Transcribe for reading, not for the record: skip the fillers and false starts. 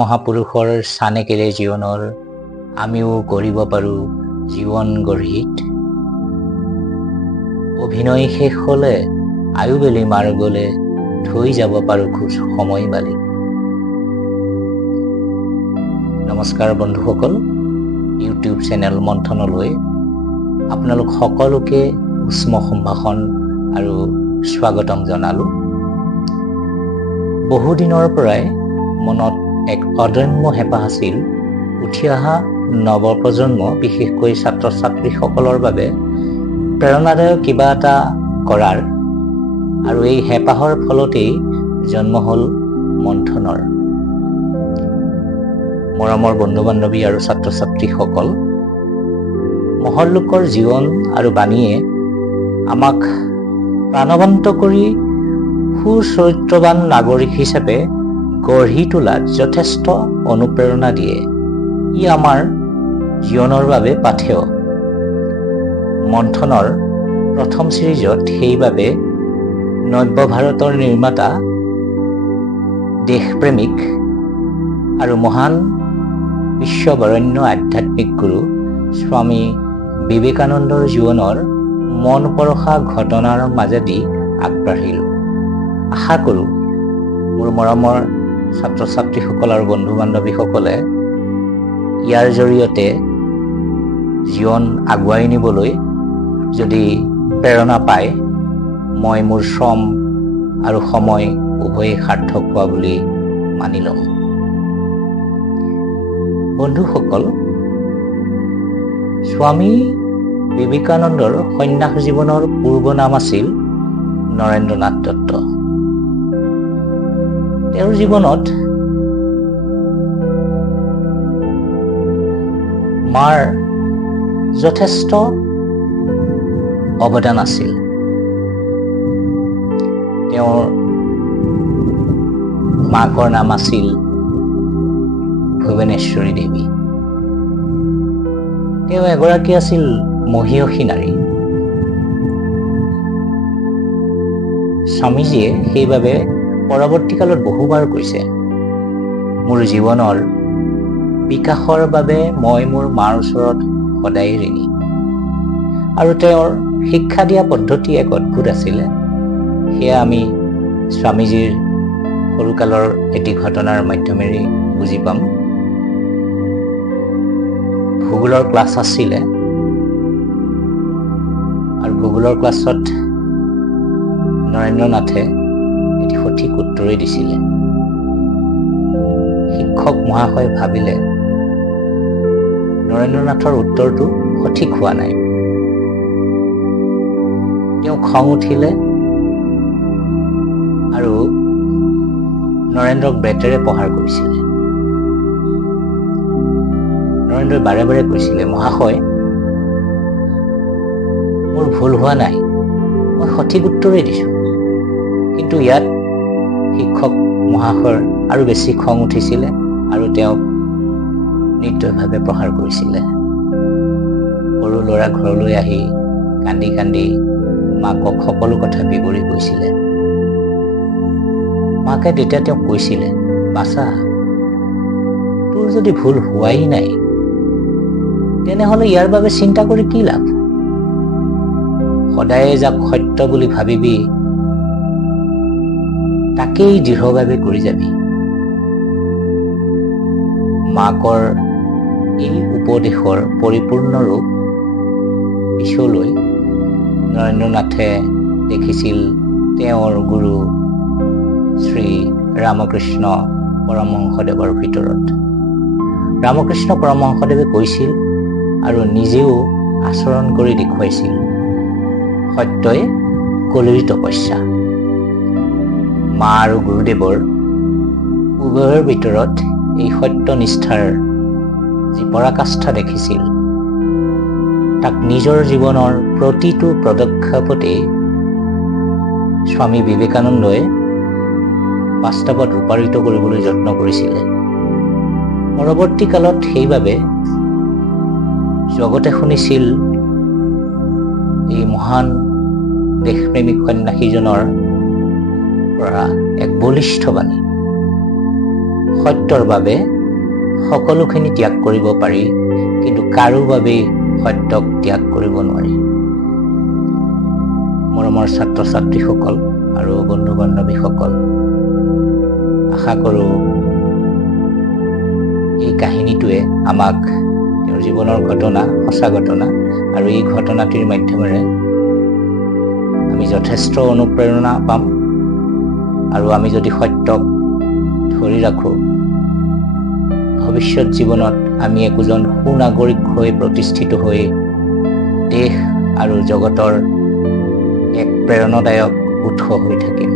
মহাপুৰুষৰ চানেকেৰে জীৱনৰ আমিও কৰিব পাৰোঁ জীৱন গঢ়িত। অভিনয় শেষ হ'লে আয়ুবেলি মাৰ গ'লে থৈ যাব পাৰোঁ খোজ সময় বালি। নমস্কাৰ বন্ধুসকল, ইউটিউব চেনেল মন্থনলৈ আপোনালোক সকলোকে উষ্ম সম্ভাষণ আৰু স্বাগতম জনালোঁ। বহুদিনৰ পৰাই মনত এক অদম্য হেঁপাহ আছিল উঠি অহা নৱপ্ৰজন্ম, বিশেষকৈ ছাত্ৰ ছাত্ৰীসকলৰ বাবে প্ৰেৰণাদায়ক কিবা এটা কৰাৰ, আৰু এই হেঁপাহৰ ফলতেই জন্ম হ'ল মন্থনৰ। মৰমৰ বন্ধু বান্ধৱী আৰু ছাত্ৰ ছাত্ৰীসকল, মহৎলোকৰ জীৱন আৰু বাণীয়ে আমাক প্ৰাণৱন্ত কৰি সুচৰিত্ৰৱান নাগৰিক হিচাপে গঢ়ি তোলাত যথেষ্ট অনুপ্ৰেৰণা দিয়ে। ই আমাৰ জীৱনৰ বাবে পাথেয়। মন্থনৰ প্ৰথম ছিৰিজত সেইবাবে নব্য ভাৰতৰ নিৰ্মাতা, দেশপ্ৰেমিক আৰু মহান বিশ্ববৰেণ্য আধ্যাত্মিক গুৰু স্বামী বিবেকানন্দৰ জীৱনৰ মন পৰশা ঘটনাৰ মাজেদি আগবাঢ়িলোঁ। আশা কৰোঁ মোৰ মৰমৰ ছাত্ৰ ছাত্ৰীসকল আৰু বন্ধু বান্ধৱীসকলে ইয়াৰ জৰিয়তে জীৱন আগুৱাই নিবলৈ যদি প্ৰেৰণা পায়, মই মোৰ শ্ৰম আৰু সময় উভয়ে সাৰ্থক হোৱা বুলি মানি ল'ম। বন্ধুসকল, স্বামী বিবেকানন্দৰ সন্ন্যাস জীৱনৰ পূৰ্ব নাম আছিল নৰেন্দ্ৰ নাথ দত্ত। তেওঁৰ জীৱনত মাৰ যথেষ্ট অৱদান আছিল। তেওঁৰ মাকৰ নাম আছিল ভুৱনেশ্বৰী দেৱী। তেওঁ এগৰাকী আছিল মহীয়সী নাৰী। স্বামীজীয়ে সেইবাবে পৰৱৰ্তী কালত বহুবাৰ কৈছে, মোৰ জীৱনৰ বিকাশৰ বাবে মই মোৰ মাৰ ওচৰত সদায় ঋণী। আৰু তেওঁৰ শিক্ষা দিয়া পদ্ধতি এক অদ্ভুত আছিলে। সেয়া আমি স্বামীজীৰ সৰুকালৰ এটি ঘটনাৰ মাধ্যমেৰে বুজি পাম। ভূগোলৰ ক্লাছ আছিলে, আৰু ভূগোলৰ ক্লাছত নৰেন্দ্ৰ নাথে এটি সঠিক উত্তৰেই দিছিলে। শিক্ষক মহাশয় ভাবিলে নৰেন্দ্ৰ নাথৰ উত্তৰটো সঠিক হোৱা নাই। তেওঁ খং উঠিলে আৰু নৰেন্দ্ৰক বেতেৰে প্ৰহাৰ কৰিছিলে। নৰেন্দ্ৰই বাৰে বাৰে কৈছিলে, মহাশয়, মোৰ ভুল হোৱা নাই, মই সঠিক উত্তৰেই দিছোঁ। কিন্তু ইয়াত শিক্ষক মহাশয়ৰ আৰু বেছি খং উঠিছিলে আৰু তেওঁক নিৰ্দয়ভাৱে প্ৰহাৰ কৰিছিলে। সৰু ল'ৰা ঘৰলৈ আহি কান্দি কান্দি মাকক সকলো কথা বিৱৰি কৈছিলে। মাকে তেতিয়া তেওঁক কৈছিলে, বাছা, তোৰ যদি ভুল হোৱাই নাই, তেনেহ'লে ইয়াৰ বাবে চিন্তা কৰি কি লাভ? সদায়ে যাক সত্য বুলি ভাবিবি তাকেই দৃঢ়ভাৱে কৰি যাবি। মাকৰ এই উপদেশৰ পৰিপূৰ্ণ ৰূপ পিছলৈ নৰেন্দ্ৰ নাথে দেখিছিল তেওঁৰ গুৰু শ্ৰী ৰামকৃষ্ণ পৰমহংসদেৱৰ ভিতৰত। ৰামকৃষ্ণ পৰমহংসদেৱে কৈছিল আৰু নিজেও আচৰণ কৰি দেখুৱাইছিল, সত্যই কলিৰ তপস্যা। মা আৰু গুৰুদেৱৰ উভয়ৰ ভিতৰত এই সত্যনিষ্ঠাৰ যি পৰাকাষ্ঠা দেখিছিল, তাক নিজৰ জীৱনৰ প্ৰতিটো পদক্ষেপতেই স্বামী বিবেকানন্দই বাস্তৱত ৰূপায়িত কৰিবলৈ যত্ন কৰিছিলে। পৰৱৰ্তী কালত সেইবাবে জগতে শুনিছিল এই মহান দেশপ্ৰেমিক সন্যাসীজনৰ পৰা এক বলিষ্ঠ বাণী। সত্যৰ বাবে সকলোখিনি ত্যাগ কৰিব পাৰি, কিন্তু কাৰো বাবেই সত্যক ত্যাগ কৰিব নোৱাৰি। মৰমৰ ছাত্ৰ ছাত্ৰীসকল আৰু বন্ধু বান্ধৱীসকল, আশা কৰোঁ এই কাহিনীটোৱে আমাক তেওঁৰ জীৱনৰ ঘটনা, সঁচা ঘটনা, আৰু এই ঘটনাটিৰ মাধ্যমেৰে আমি যথেষ্ট অনুপ্ৰেৰণা পাম। আৰু আমি যদি সত্যক ধৰি ৰাখোঁ, ভৱিষ্যত জীৱনত আমি একোজন সুনাগৰিক হৈ প্ৰতিষ্ঠিত হৈ দেশ আৰু জগতৰ এক প্ৰেৰণাদায়ক উৎস হৈ থাকিম।